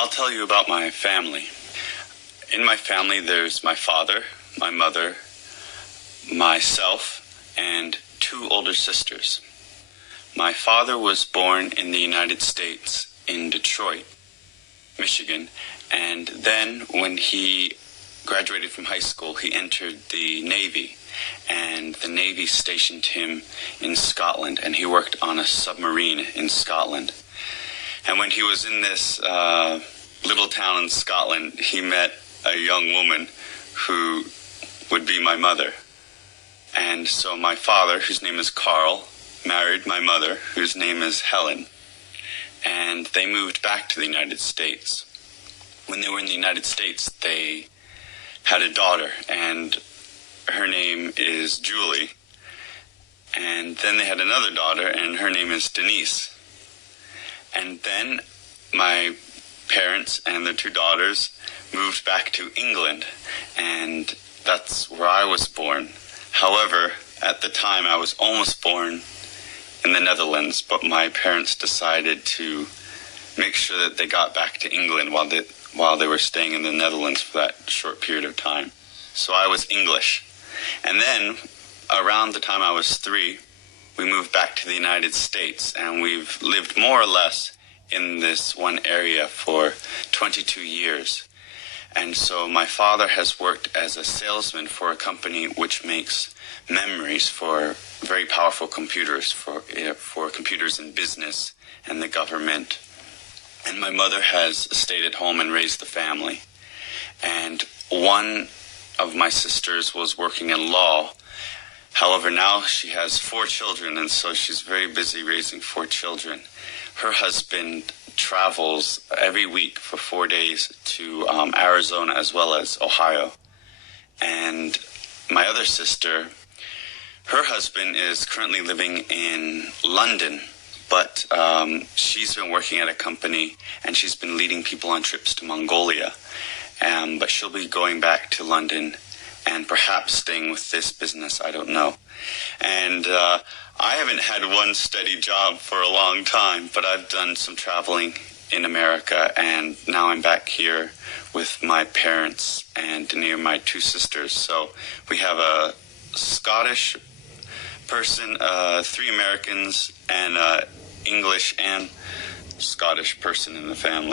I'll tell you about my family. In my family, there's my father, my mother, myself, and two older sisters. My father was born in the United States in Detroit, Michigan, and then when he graduated from high school, he entered the Navy, and the Navy stationed him in Scotland, and he worked on a submarine in Scotland. And when he was in this little town in Scotland, he met a young woman who would be my mother. And so my father, whose name is Carl, married my mother, whose name is Helen. And they moved back to the United States. When they were in the United States, they had a daughter, and her name is Julie. And then they had another daughter, and her name is Denise. And then my parents and their two daughters moved back to England, and that's where I was born. However, at the time, I was almost born in the Netherlands, but my parents decided to make sure that they got back to England while they were staying in the Netherlands for that short period of time. So I was English. And then, around the time I was 3, we moved back to the United States, and we've lived more or less in this one area for 22 years. And so my father has worked as a salesman for a company which makes memories for very powerful computers, for computers in business and the government. And my mother has stayed at home and raised the family. And one of my sisters was working in law. However, now she has 4 children, and so she's very busy raising 4 children. Her husband travels every week for 4 days to Arizona as well as Ohio. And my other sister, her husband is currently living in London, but she's been working at a company, and she's been leading people on trips to Mongolia. But she'll be going back to London and perhaps staying with this business, I don't know. And I haven't had one steady job for a long time, but I've done some traveling in America, and now I'm back here with my parents and near my 2 sisters. So we have a Scottish person, 3 Americans, and English and Scottish person in the family.